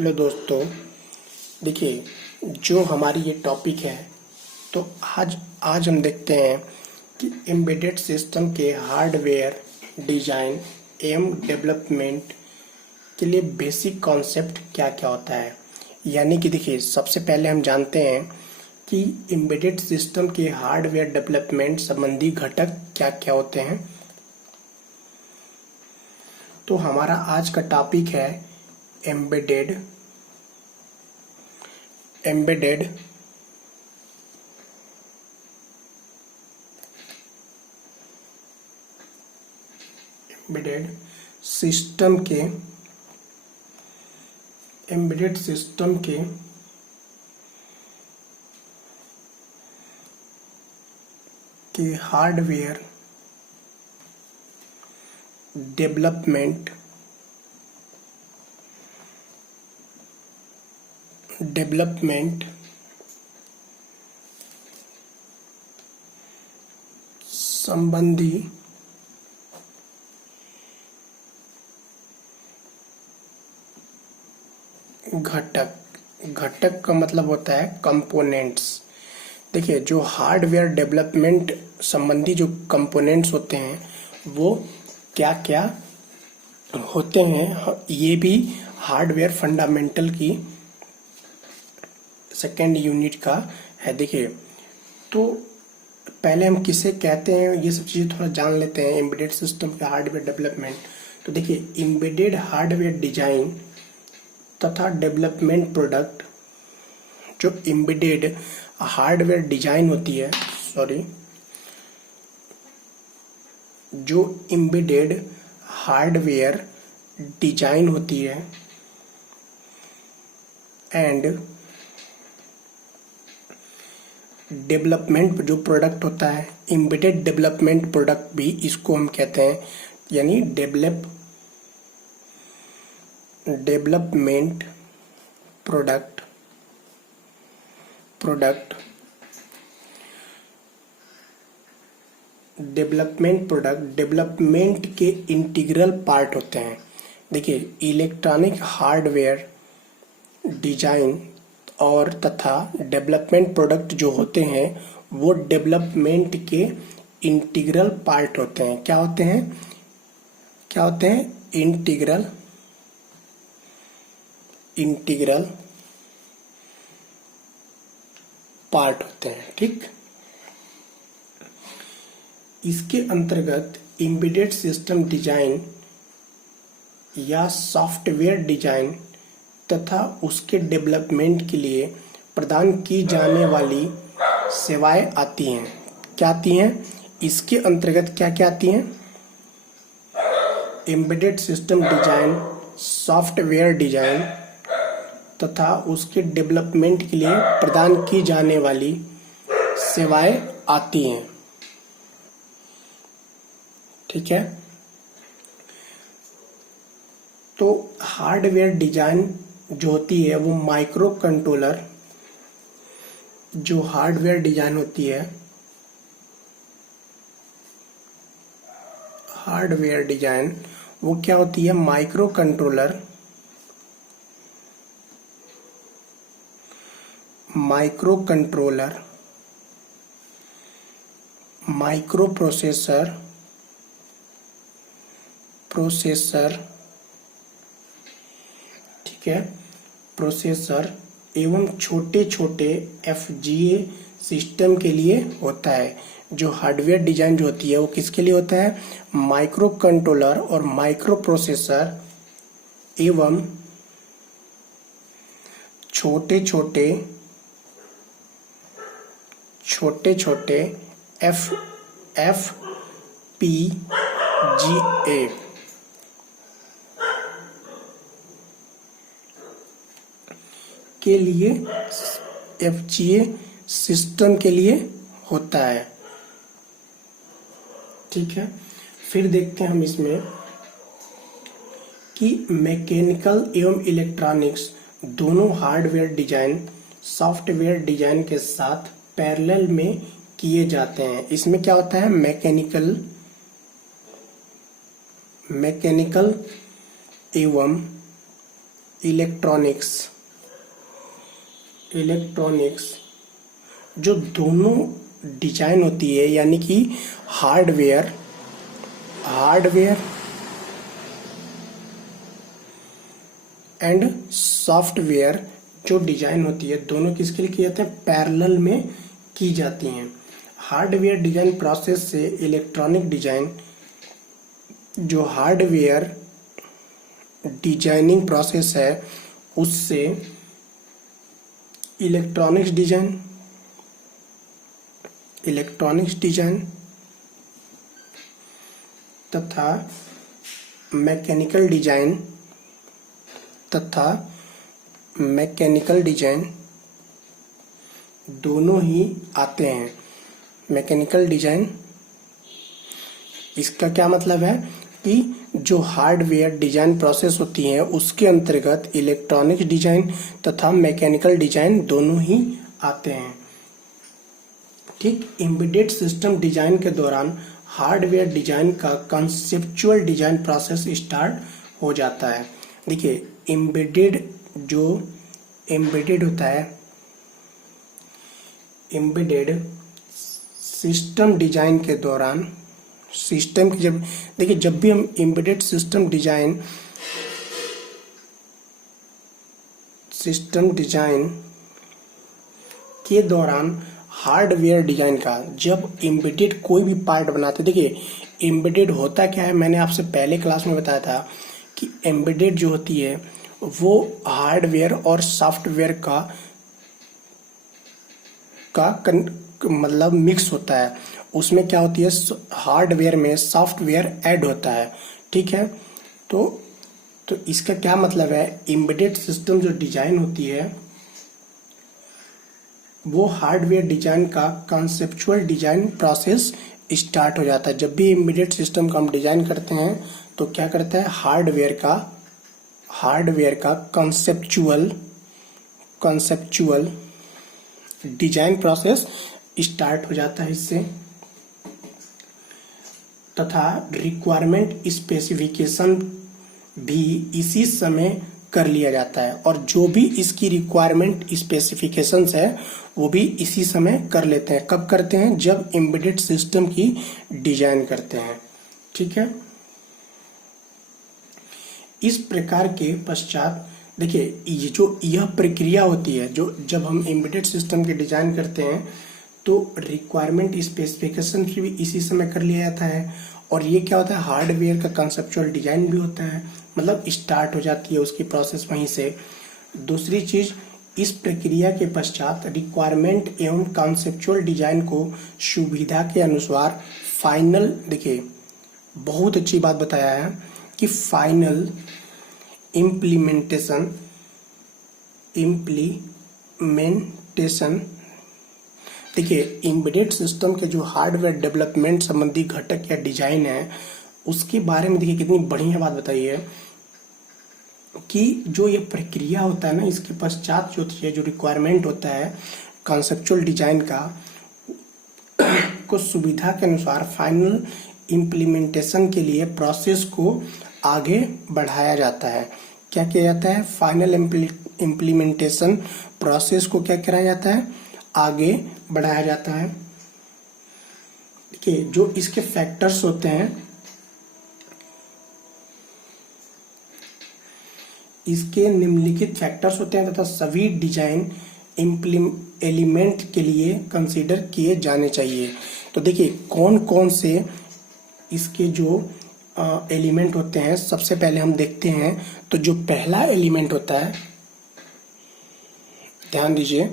Hello दोस्तों, देखिए जो हमारी ये टॉपिक है तो आज हम देखते हैं कि एम्बेडेड सिस्टम के हार्डवेयर डिजाइन एवं डेवलपमेंट के लिए बेसिक कॉन्सेप्ट क्या क्या होता है। यानी कि देखिए सबसे पहले हम जानते हैं कि एम्बेडेड सिस्टम के हार्डवेयर डेवलपमेंट संबंधी घटक क्या क्या होते हैं। तो हमारा आज का टॉपिक है एम्बेडेड सिस्टम के हार्डवेयर डेवलपमेंट संबंधी घटक का मतलब होता है कंपोनेंट्स। देखिए जो हार्डवेयर डेवलपमेंट संबंधी जो कंपोनेंट्स होते हैं वो क्या क्या होते हैं, ये भी हार्डवेयर फंडामेंटल की सेकेंड यूनिट का है। देखिए तो पहले हम किसे कहते हैं ये सब चीज़ें थोड़ा जान लेते हैं। एम्बेडेड सिस्टम के हार्डवेयर डेवलपमेंट, तो देखिए एम्बेडेड हार्डवेयर डिजाइन तथा डेवलपमेंट प्रोडक्ट, जो एम्बेडेड हार्डवेयर डिजाइन होती है जो एम्बेडेड हार्डवेयर डिजाइन होती है एंड डेवलपमेंट जो प्रोडक्ट होता है, एम्बेडेड डेवलपमेंट प्रोडक्ट भी इसको हम कहते हैं। यानी डेवलपमेंट प्रोडक्ट डेवलपमेंट के इंटीग्रल पार्ट होते हैं। देखिए इलेक्ट्रॉनिक हार्डवेयर डिजाइन और तथा डेवलपमेंट प्रोडक्ट जो होते हैं वो डेवलपमेंट के इंटीग्रल पार्ट होते हैं। क्या होते हैं? इंटीग्रल पार्ट होते हैं। ठीक, इसके अंतर्गत एम्बेडेड सिस्टम डिजाइन या सॉफ्टवेयर डिजाइन तथा उसके डेवलपमेंट के लिए प्रदान की जाने वाली सेवाएं आती हैं। क्या आती हैं? इसके अंतर्गत क्या क्या आती हैं? Embedded system design, software design तथा उसके डेवलपमेंट के लिए प्रदान की जाने वाली सेवाएं आती हैं। ठीक है, तो हार्डवेयर डिजाइन जो होती है वो माइक्रो कंट्रोलर, जो हार्डवेयर डिजाइन होती है, हार्डवेयर डिजाइन वो क्या होती है? माइक्रो कंट्रोलर, माइक्रो प्रोसेसर ठीक है, प्रोसेसर एवं छोटे छोटे FPGA सिस्टम के लिए होता है। जो हार्डवेयर डिजाइन जो होती है वो किसके लिए होता है? माइक्रो कंट्रोलर और माइक्रो प्रोसेसर एवं छोटे छोटे FPGA के लिए, FPGA सिस्टम के लिए होता है। ठीक है, फिर देखते हैं हम इसमें कि मैकेनिकल एवं इलेक्ट्रॉनिक्स दोनों हार्डवेयर डिजाइन सॉफ्टवेयर डिजाइन के साथ पैरेलल में किए जाते हैं। इसमें क्या होता है? मैकेनिकल एवं इलेक्ट्रॉनिक्स जो दोनों डिजाइन होती है, यानी कि हार्डवेयर एंड सॉफ्टवेयर जो डिजाइन होती है, दोनों किसके लिए किए जाते हैं? पैरेलल में की जाती हैं। हार्डवेयर डिजाइन प्रोसेस से इलेक्ट्रॉनिक डिजाइन, जो हार्डवेयर डिजाइनिंग प्रोसेस है उससे इलेक्ट्रॉनिक्स डिजाइन तथा मैकेनिकल डिजाइन दोनों ही आते हैं। मैकेनिकल डिजाइन, इसका क्या मतलब है कि जो हार्डवेयर डिजाइन प्रोसेस होती है उसके अंतर्गत इलेक्ट्रॉनिक्स डिजाइन तथा मैकेनिकल डिजाइन दोनों ही आते हैं। ठीक, एम्बेडेड सिस्टम डिजाइन के दौरान हार्डवेयर डिजाइन का कंसेप्चुअल डिजाइन प्रोसेस स्टार्ट हो जाता है। देखिए, एम्बेडेड होता है, एम्बेडेड सिस्टम डिजाइन के दौरान सिस्टम की जब भी हम एम्बेडेड सिस्टम डिजाइन के दौरान हार्डवेयर डिजाइन का, जब एम्बेडेड कोई भी पार्ट बनाते, देखिए एम्बेडेड होता क्या है, मैंने आपसे पहले क्लास में बताया था कि एम्बेडेड जो होती है वो हार्डवेयर और सॉफ्टवेयर का मतलब मिक्स होता है। उसमें क्या होती है, हार्डवेयर में सॉफ्टवेयर ऐड होता है। ठीक है, तो इसका क्या मतलब है, एम्बेडेड सिस्टम जो डिजाइन होती है वो हार्डवेयर डिजाइन का कंसेप्चुअल डिजाइन प्रोसेस स्टार्ट हो जाता है। जब भी एम्बेडेड सिस्टम का हम डिजाइन करते हैं तो क्या करता है, हार्डवेयर का कंसेप्चुअल डिजाइन प्रोसेस स्टार्ट हो जाता है इससे, तथा रिक्वायरमेंट स्पेसिफिकेशन भी इसी समय कर लिया जाता है। और जो भी इसकी रिक्वायरमेंट स्पेसिफिकेशंस है वो भी इसी समय कर लेते हैं। कब करते हैं? जब एम्बेडेड सिस्टम की डिजाइन करते हैं। ठीक है, इस प्रकार के पश्चात देखिए यह प्रक्रिया होती है, जो जब हम एम्बेडेड सिस्टम की डिजाइन करते हैं तो रिक्वायरमेंट स्पेसिफिकेशन भी इसी समय कर लिया जाता है। और ये क्या होता है, हार्डवेयर का कंसेप्चुअल डिजाइन भी होता है, मतलब स्टार्ट हो जाती है उसकी प्रोसेस वहीं से। दूसरी चीज, इस प्रक्रिया के पश्चात रिक्वायरमेंट एवं कंसेप्चुअल डिजाइन को सुविधा के अनुसार फाइनल, देखिए बहुत अच्छी बात बताया है कि फाइनल इम्प्लीमेंटेशन देखिए एम्बेडेड सिस्टम के जो हार्डवेयर डेवलपमेंट संबंधी घटक या डिजाइन है उसके बारे में देखिए कितनी बढ़िया बात बताई है कि जो ये प्रक्रिया होता है ना, इसके पश्चात जो है जो रिक्वायरमेंट होता है कॉन्सेप्चुअल डिजाइन का को सुविधा के अनुसार फाइनल इम्प्लीमेंटेशन के लिए प्रोसेस को आगे बढ़ाया जाता है। क्या किया जाता है, फाइनल इम्प्लीमेंटेशन प्रोसेस को क्या कराया जाता है, आगे बढ़ाया जाता है। देखिए जो इसके फैक्टर्स होते हैं, इसके निम्नलिखित फैक्टर्स होते हैं तथा सभी डिजाइन एलिमेंट के लिए कंसीडर किए जाने चाहिए। तो देखिए कौन कौन से इसके जो एलिमेंट होते हैं, सबसे पहले हम देखते हैं। तो जो पहला एलिमेंट होता है, ध्यान दीजिए,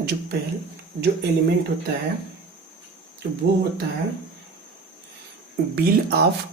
जो एलिमेंट होता है वो होता है बिल ऑफ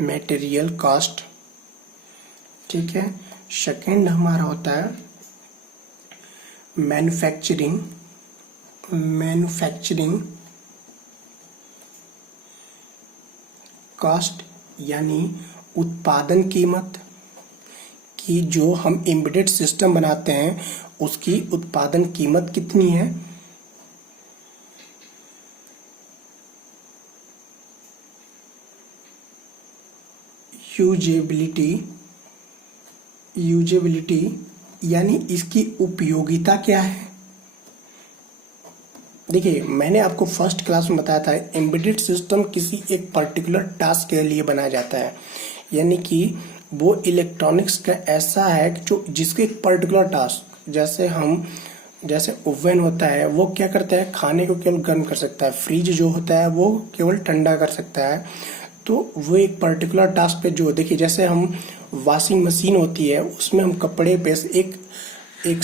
मटेरियल कॉस्ट। ठीक है, सेकंड हमारा होता है मैन्युफैक्चरिंग कॉस्ट, यानी उत्पादन कीमत की, जो हम एम्बेडेड सिस्टम बनाते हैं उसकी उत्पादन कीमत कितनी है। यूजेबिलिटी यानी इसकी उपयोगिता क्या है। देखिए, मैंने आपको फर्स्ट क्लास में बताया था एम्बेडेड सिस्टम किसी एक पर्टिकुलर टास्क के लिए बनाया जाता है, यानी कि वो इलेक्ट्रॉनिक्स का ऐसा है कि जो जिसके एक पर्टिकुलर टास्क, जैसे ओवन होता है वो क्या करता है, खाने को केवल गर्म कर सकता है, फ्रिज जो होता है वो केवल ठंडा कर सकता है। तो वो एक पर्टिकुलर टास्क पे जो देखिए, जैसे हम वॉशिंग मशीन होती है उसमें हम कपड़े पे एक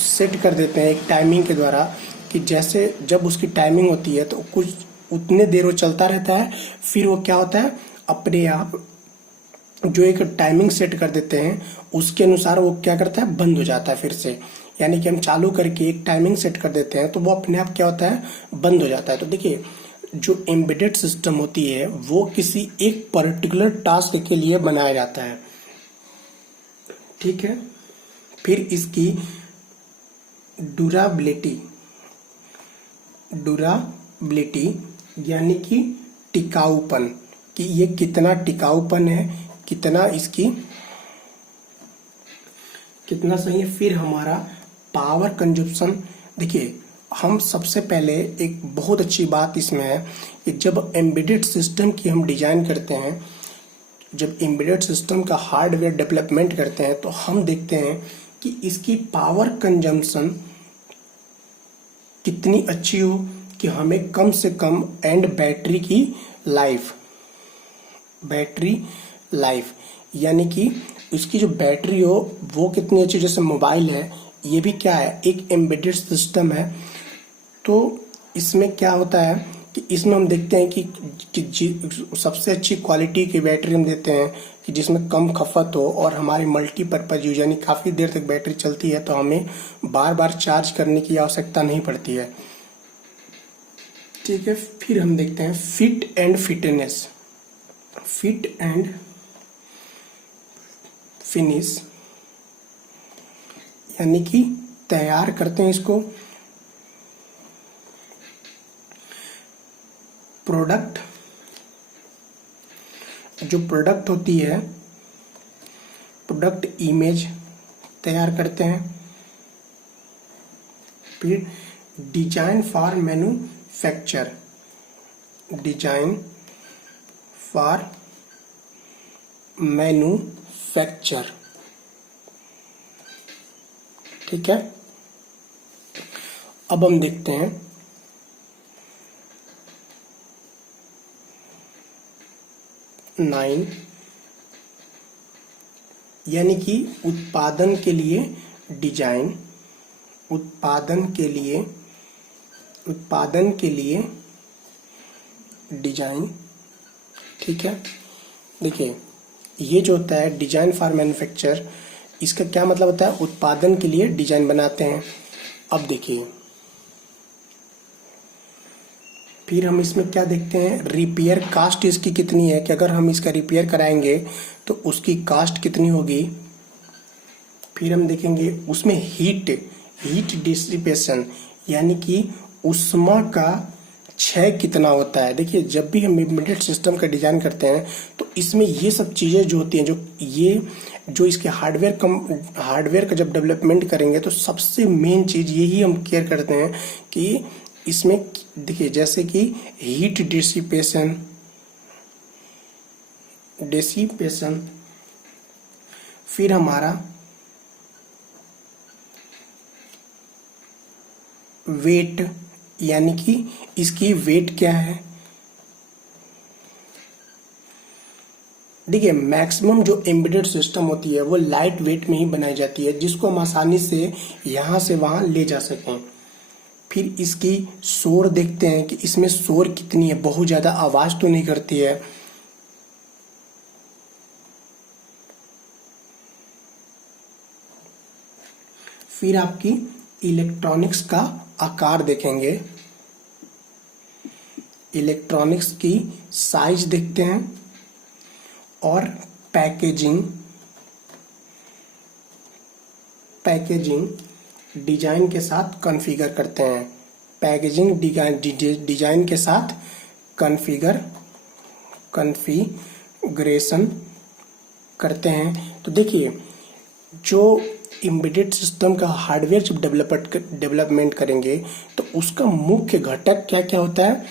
सेट कर देते हैं एक टाइमिंग के द्वारा, कि जैसे जब उसकी टाइमिंग होती है तो कुछ उतने देर वो चलता रहता है, फिर वो क्या होता है अपने आप जो एक टाइमिंग सेट कर देते हैं उसके अनुसार वो क्या करता है बंद हो जाता है फिर से। यानी कि हम चालू करके एक टाइमिंग सेट कर देते हैं तो वो अपने आप क्या होता है बंद हो जाता है। तो देखिए, जो एम्बेडेड सिस्टम होती है वो किसी एक पर्टिकुलर टास्क के लिए बनाया जाता है, ठीक है। फिर इसकी ड्यूराबिलिटी यानी कि टिकाऊपन, कि ये कितना टिकाऊपन है, कितना सही है। फिर हमारा पावर कंजप्शन। देखिए, हम सबसे पहले एक बहुत अच्छी बात इसमें है कि जब एम्बेडेड सिस्टम की हम डिजाइन करते हैं, जब एम्बेडेड सिस्टम का हार्डवेयर डेवलपमेंट करते हैं तो हम देखते हैं कि इसकी पावर कंजम्पशन कितनी अच्छी हो, कि हमें कम से कम एंड बैटरी लाइफ यानी कि उसकी जो बैटरी हो वो कितनी अच्छी। जैसे मोबाइल है, ये भी क्या है एक एम्बेडेड सिस्टम है। तो इसमें क्या होता है कि इसमें हम देखते हैं कि सबसे अच्छी क्वालिटी की बैटरी हम देते हैं कि जिसमें कम खपत हो और हमारी मल्टीपर्पज यूज यानी काफ़ी देर तक बैटरी चलती है, तो हमें बार बार चार्ज करने की आवश्यकता नहीं पड़ती है, ठीक है। फिर हम देखते हैं फिट एंड फिनिश यानी कि तैयार करते हैं इसको। जो प्रोडक्ट होती है, प्रोडक्ट इमेज तैयार करते हैं। फिर डिजाइन फॉर मैन्युफैक्चर, ठीक है। अब हम देखते हैं 9 यानी कि उत्पादन के लिए डिजाइन, ठीक है। देखिए, ये जो होता है डिजाइन फॉर मैन्युफैक्चर, इसका क्या मतलब होता है, उत्पादन के लिए डिजाइन बनाते हैं। अब देखिए, फिर हम इसमें क्या देखते हैं, रिपेयर कास्ट इसकी कितनी है, कि अगर हम इसका रिपेयर कराएंगे तो उसकी कास्ट कितनी होगी। फिर हम देखेंगे उसमें हीट डिसिपेशन यानी कि ऊष्मा का क्षय कितना होता है। देखिए, जब भी हम एम्बेडेड सिस्टम का डिजाइन करते हैं तो इसमें ये सब चीजें जो होती हैं, जो इसके हार्डवेयर का जब डेवलपमेंट करेंगे तो सबसे मेन चीज यही हम केयर करते हैं कि इसमें देखिए, जैसे कि हीट डिसिपेशन, फिर हमारा वेट यानी कि इसकी वेट क्या है। देखिए, मैक्सिमम जो एम्बेडेड सिस्टम होती है वो लाइट वेट में ही बनाई जाती है, जिसको हम आसानी से यहां से वहां ले जा सकें। फिर इसकी शोर देखते हैं कि इसमें शोर कितनी है, बहुत ज्यादा आवाज तो नहीं करती है। फिर आपकी इलेक्ट्रॉनिक्स का आकार देखेंगे, इलेक्ट्रॉनिक्स की साइज देखते हैं और पैकेजिंग डिजाइन के साथ कॉन्फ़िगर करते हैं। पैकेजिंग डिजाइन के साथ कॉन्फ़िगरेशन करते हैं। तो देखिए, जो एम्बेडेड सिस्टम का हार्डवेयर जब डेवलपमेंट करेंगे तो उसका मुख्य घटक क्या क्या होता है?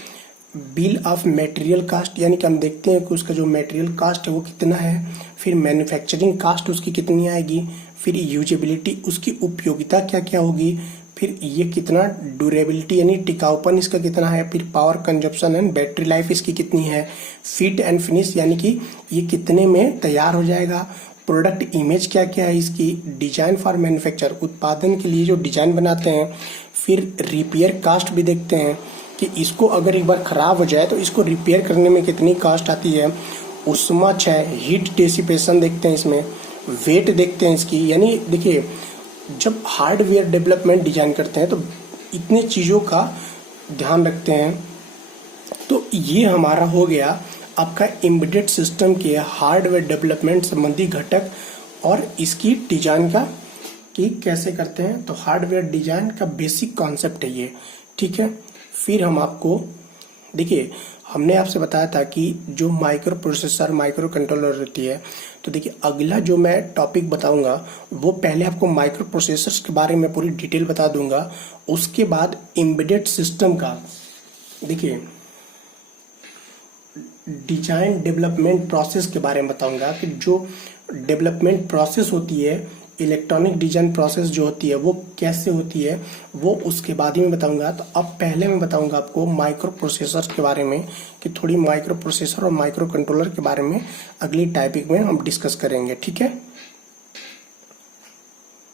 बिल ऑफ मटेरियल कास्ट, यानी कि हम देखते हैं कि उसका जो मटेरियल कास्ट है वो कितना है, फिर मैन्युफैक्चरिंग कास्ट उसकी कितनी आएगी, फिर यूजेबिलिटी उसकी उपयोगिता क्या क्या होगी, फिर ये कितना ड्यूरेबिलिटी यानी टिकाऊपन इसका कितना है, फिर power consumption and battery life इसकी कितनी है, फिट एंड फिनिश यानी कि ये कितने में तैयार हो जाएगा, प्रोडक्ट इमेज क्या क्या है इसकी, डिजाइन फॉर मैन्युफैक्चर उत्पादन के लिए जो डिजाइन बनाते हैं, फिर रिपेयर कास्ट भी देखते हैं कि इसको अगर एक बार खराब हो जाए तो इसको रिपेयर करने में कितनी कास्ट आती है, उष्मा क्षय हीट डिसिपेशन देखते हैं इसमें, वेट देखते हैं इसकी। यानी देखिए, जब हार्डवेयर डेवलपमेंट डिजाइन करते हैं तो इतनी चीज़ों का ध्यान रखते हैं। तो ये हमारा हो गया आपका एम्बेडेड सिस्टम के हार्डवेयर डेवलपमेंट संबंधी घटक और इसकी डिजाइन का कि कैसे करते हैं। तो हार्डवेयर डिजाइन का बेसिक कॉन्सेप्ट है ये, ठीक है। फिर हम आपको देखिए, हमने आपसे बताया था कि जो माइक्रो प्रोसेसर माइक्रो कंट्रोलर रहती है, तो देखिए अगला जो मैं टॉपिक बताऊंगा वो पहले आपको माइक्रो प्रोसेसर्स के बारे में पूरी डिटेल बता दूंगा, उसके बाद एम्बेडेड सिस्टम का देखिए डिजाइन डेवलपमेंट प्रोसेस के बारे में बताऊंगा कि जो डेवलपमेंट प्रोसेस होती है, इलेक्ट्रॉनिक डिजाइन प्रोसेस जो होती है वो कैसे होती है, वो उसके बाद ही मैं बताऊंगा। तो अब पहले मैं बताऊंगा आपको माइक्रो प्रोसेसर के बारे में कि थोड़ी माइक्रो प्रोसेसर और माइक्रो कंट्रोलर के बारे में अगली टॉपिक में हम डिस्कस करेंगे, ठीक है।